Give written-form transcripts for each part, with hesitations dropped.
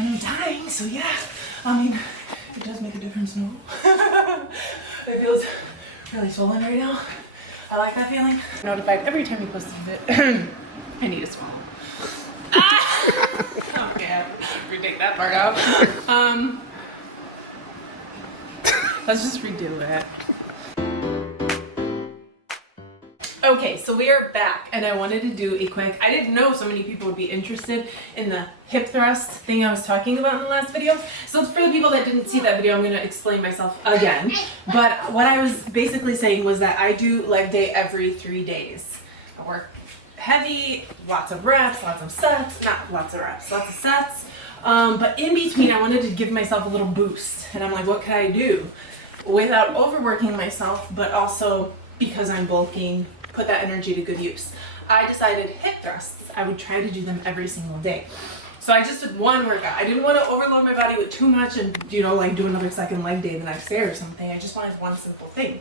and I'm dying, so yeah. I mean, it does make a difference, no? It feels really swollen right now. I like that feeling. Notified every time you post it. I need to swallow. Ah! Okay, I have to take that part out. Let's just redo it. Okay, so we are back, and I wanted to do a quick, I didn't know so many people would be interested in the hip thrust thing I was talking about in the last video. So for the people that didn't see that video, I'm going to explain myself again. But what I was basically saying was that I do leg day every 3 days. I work heavy, lots of reps, lots of sets, not lots of reps, lots of sets. But in between, I wanted to give myself a little boost. And I'm like, what can I do without overworking myself, but also because I'm bulking, put that energy to good use. I decided hip thrusts, I would try to do them every single day. So I just did one workout. I didn't want to overload my body with too much and, you know, like do another second leg day the next day or something. I just wanted one simple thing.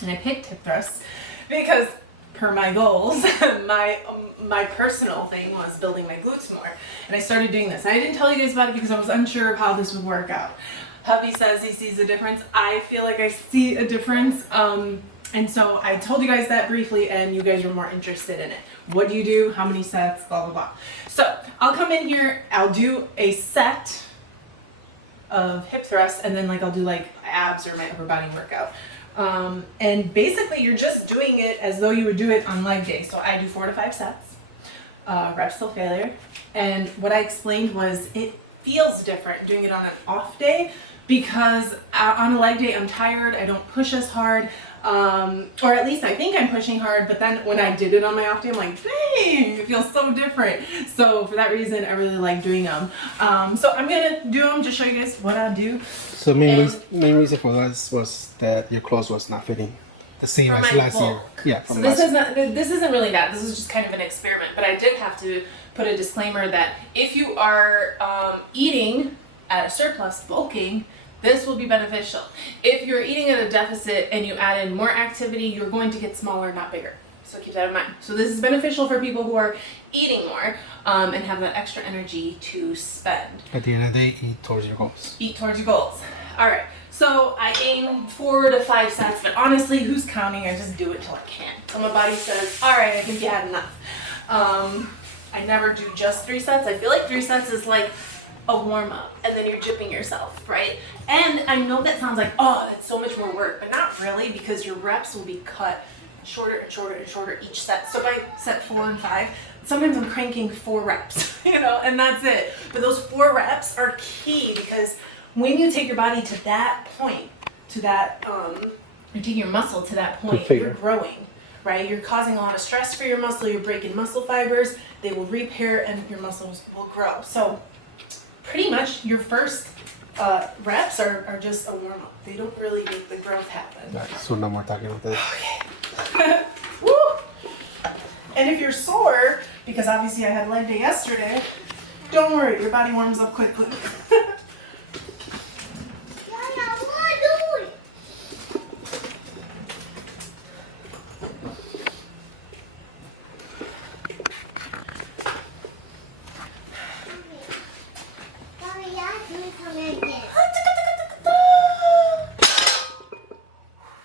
And I picked hip thrusts because per my goals, my personal thing was building my glutes more. And I started doing this. I didn't tell you guys about it because I was unsure of how this would work out. Hubby says he sees a difference. I feel like I see a difference. And so I told you guys that briefly, and you guys were more interested in it. What do you do? How many sets? Blah, blah, blah. So I'll come in here, I'll do a set of hip thrusts, and then like I'll do like abs or my upper body workout. And basically you're just doing it as though you would do it on leg day. So I do 4 to 5 sets, reps till failure. And what I explained was it feels different doing it on an off day because on a leg day I'm tired, I don't push as hard. Or at least I think I'm pushing hard, but then when I did it on my off day, I'm like, dang, it feels so different. So for that reason, I really like doing them. So I'm gonna do them, just show you guys what I do. So main reason for this was that your clothes was not fitting the same as last year. Yeah. So this isn't really that. This is just kind of an experiment. But I did have to put a disclaimer that if you are eating at a surplus, bulking, this will be beneficial. If you're eating at a deficit and you add in more activity, you're going to get smaller, not bigger. So keep that in mind. So this is beneficial for people who are eating more and have that extra energy to spend. At the end of the day, eat towards your goals. Eat towards your goals. All right. So I aim 4 to 5 sets, but honestly, who's counting? I just do it till I can. So my body says, all right, I think you had enough. I never do just 3 sets. I feel like 3 sets is like a warm-up, and then you're gypping yourself, right? And I know that sounds like, oh, that's so much more work, but not really, because your reps will be cut shorter and shorter and shorter each set. So by set 4 and 5, sometimes I'm cranking 4 reps, you know, and that's it. But those 4 reps are key, because when you take your body to that point, to that, you're taking your muscle to that point, you're growing, right? You're causing a lot of stress for your muscle, you're breaking muscle fibers, they will repair, and your muscles will grow. So pretty much your first reps are just a warm-up. They don't really make the growth happen. Right, so no more talking about this. Okay. Woo! And if you're sore, because obviously I had leg day yesterday, don't worry, your body warms up quickly.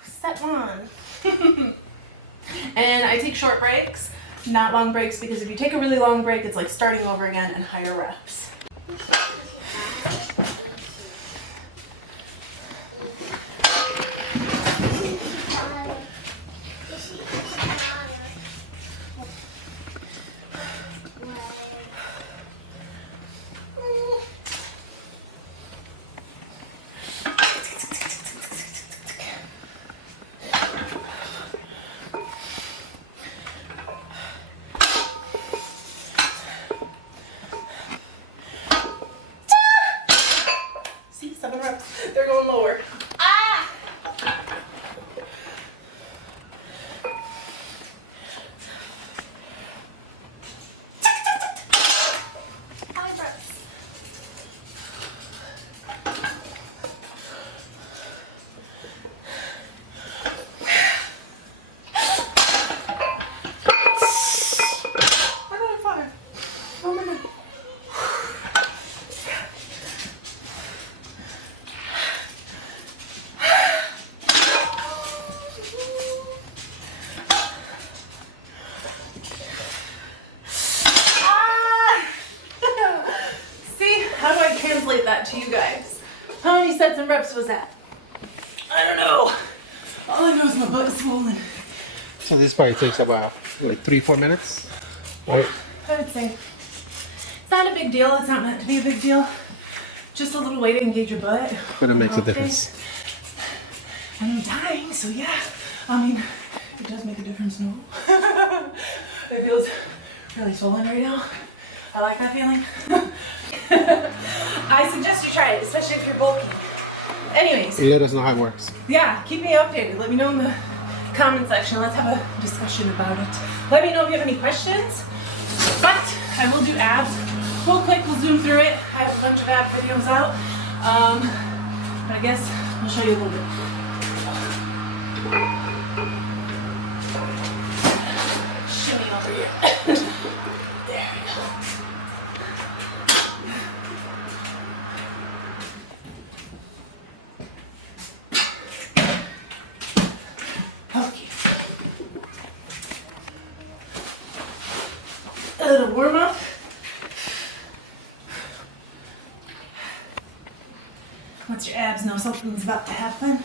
Step 1. And I take short breaks, not long breaks, because if you take a really long break, it's like starting over again and higher reps. calculate that to you guys. How many sets and reps was that? I don't know. All I know is my butt is swollen. So this probably takes about like 3-4 minutes, right? I would say. It's not a big deal. It's not meant to be a big deal. Just a little way to engage your butt. But it makes a difference. And I'm dying, so yeah. I mean, it does make a difference, no? It feels really swollen right now. I like that feeling. I suggest you try it, especially if you're bulky. Anyways. Let us know how it works. Yeah, keep me updated. Let me know in the comment section. Let's have a discussion about it. Let me know if you have any questions. But I will do abs real quick. We'll zoom through it. I have a bunch of ab videos out. But I guess I'll show you a little bit. Shimmy over here. There we go. Okay. A little warm up. Once your abs know something's about to happen.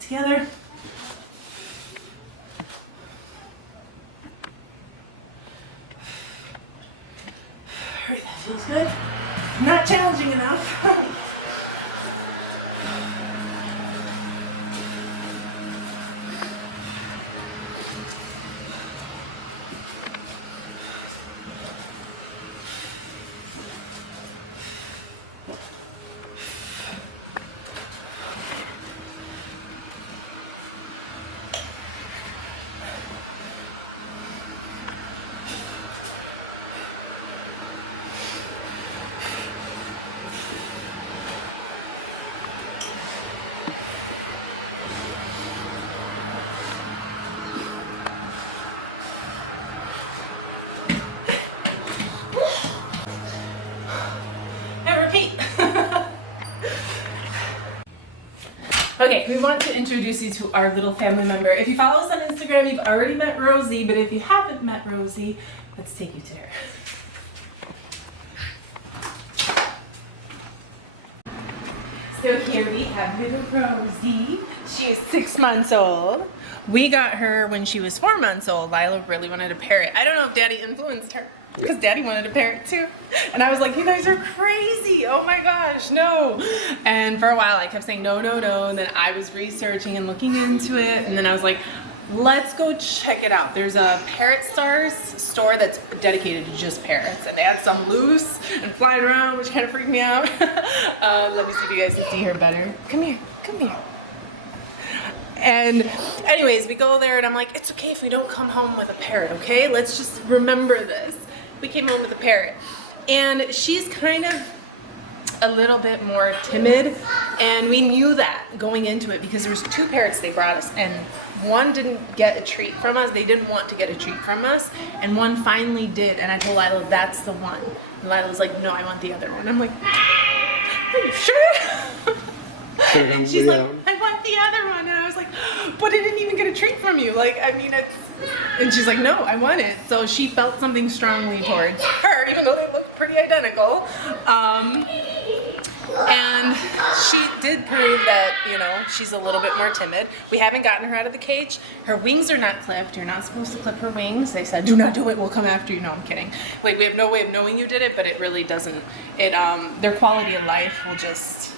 Together. Alright, that feels good. Not challenging enough. Okay, we want to introduce you to our little family member. If you follow us on Instagram, you've already met Rosie, but if you haven't met Rosie, let's take you to her. So here we have little Rosie. She is 6 months old. We got her when she was 4 months old. Lila really wanted a parrot. I don't know if Daddy influenced her, because Daddy wanted a parrot too. And I was like, you guys are crazy. Oh my gosh, no. And for a while I kept saying no, no, no. And then I was researching and looking into it. And then I was like, let's go check it out. There's a Parrot Stars store that's dedicated to just parrots. And they had some loose and flying around, which kind of freaked me out. Let me see if you guys can see her better. Come here, come here. And anyways, we go there and I'm like, it's okay if we don't come home with a parrot, okay? Let's just remember this. We came home with a parrot. And she's kind of a little bit more timid. And we knew that going into it because there was 2 parrots they brought us. And one didn't get a treat from us. They didn't want to get a treat from us. And one finally did. And I told Lila, that's the one. And Lila was like, no, I want the other one. I'm like, are you sure? And she's like, I want the other one. And I was like, but I didn't even get a treat from you. Like, I mean, it's... And she's like, no, I want it. So she felt something strongly towards her, even though they look pretty identical. And she did prove that, you know, she's a little bit more timid. We haven't gotten her out of the cage. Her wings are not clipped. You're not supposed to clip her wings. They said, do not do it. We'll come after you. No, I'm kidding. Like, we have no way of knowing you did it, but it really doesn't. It, their quality of life will just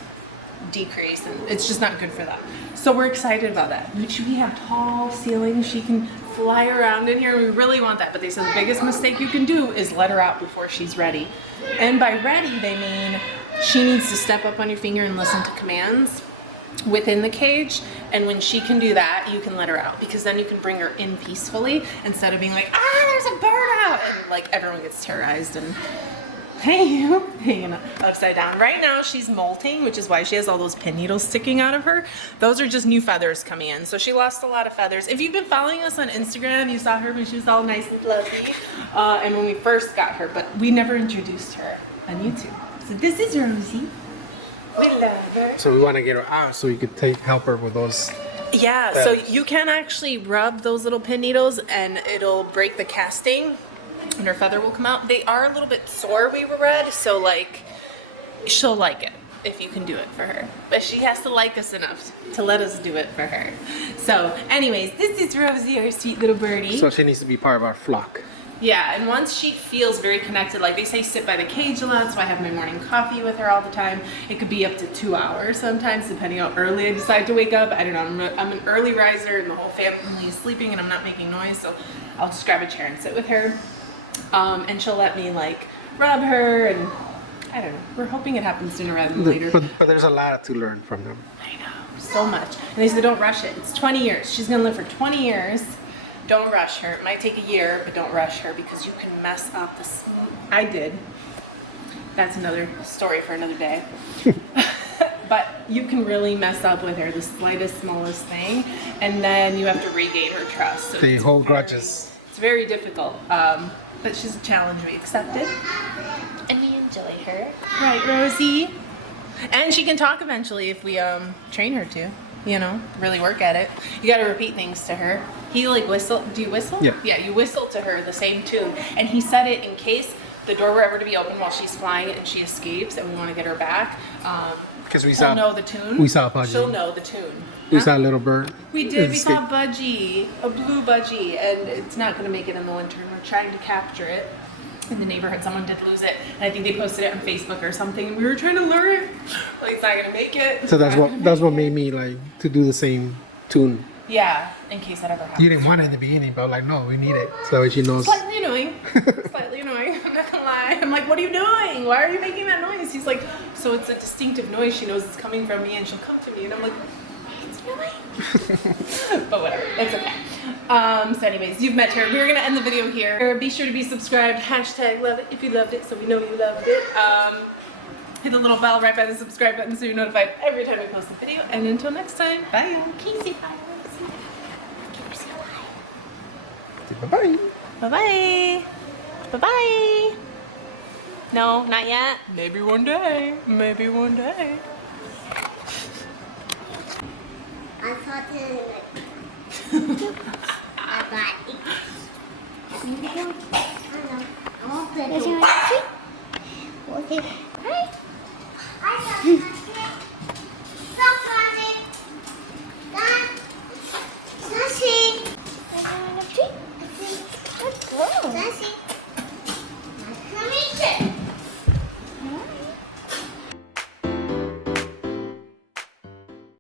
decrease, and it's just not good for them. So we're excited about that. We have tall ceilings. She can fly around in here. We really want that. But they said the biggest mistake you can do is let her out before she's ready. And by ready, they mean she needs to step up on your finger and listen to commands within the cage. And when she can do that, you can let her out, because then you can bring her in peacefully instead of being like, ah, there's a bird out, and like everyone gets terrorized and hanging upside down. Right now she's molting, which is why she has all those pin needles sticking out of her. Those are just new feathers coming in. So she lost a lot of feathers. If you've been following us on Instagram, you saw her when she was all nice and fluffy. And when we first got her, but we never introduced her on YouTube. So this is Rosie. We love her. So we want to get her out so you could help her with those. Yeah, so you can actually rub those little pin needles and it'll break the casting. and her feather will come out. They are a little bit sore, we were read, so like she'll like it if you can do it for her. But she has to like us enough to let us do it for her. So anyways, this is Rosie, our sweet little birdie. So she needs to be part of our flock. Yeah, and once she feels very connected, like they say sit by the cage a lot, so I have my morning coffee with her all the time. It could be up to 2 hours sometimes, depending how early I decide to wake up. I don't know, I'm an early riser and the whole family is sleeping and I'm not making noise, so I'll just grab a chair and sit with her. And she'll let me like rub her, and I don't know, we're hoping it happens sooner rather than later. But there's a lot to learn from them. I know, so much. And they said don't rush it. It's 20 years. She's gonna live for 20 years. Don't rush her. It might take a year, but don't rush her because you can mess up the I did. That's another story for another day. But you can really mess up with her, the slightest, smallest thing, and then you have to regain her trust. So They hold grudges. It's very difficult, but she's a challenge we accepted, and we enjoy her. Right, Rosie? And she can talk eventually if we train her to, you know, really work at it. You got to repeat things to her. He like whistle. Do you whistle? Yeah. Yeah, you whistle to her the same tune, and he said it in case the door were ever to be open while she's flying and she escapes, and we want to get her back. Because we She'll saw know the tune. we saw Budgie. She'll know the tune. We saw a little bird. We did. We Escape. saw Budgie, a blue Budgie, and it's not going to make it in the winter. And we're trying to capture it in the neighborhood. Someone did lose it, and I think they posted it on Facebook or something. And we were trying to lure it. Like it's not going to make it. So that's what made me like to do the same tune. Yeah, in case that ever happens. You didn't want it in the beginning, but like no, we need it. So she knows. Slightly annoying. Slightly annoying. I'm not gonna lie. I'm like, what are you doing? Why are you making that noise? He's like, so it's a distinctive noise. She knows it's coming from me, and she'll come to me, and I'm like, it's annoying. But whatever, it's okay. So anyways, you've met her. We're gonna end the video here. Be sure to be subscribed. Hashtag love it if you loved it, so we know you loved it. Hit the little bell right by the subscribe button so you're notified every time we post a video. And until next time, bye. Casey, bye. Bye-bye. Bye-bye. Bye-bye. No, not yet. Maybe one day. Maybe one day. I thought it I got it. I want to. Okay. Hi.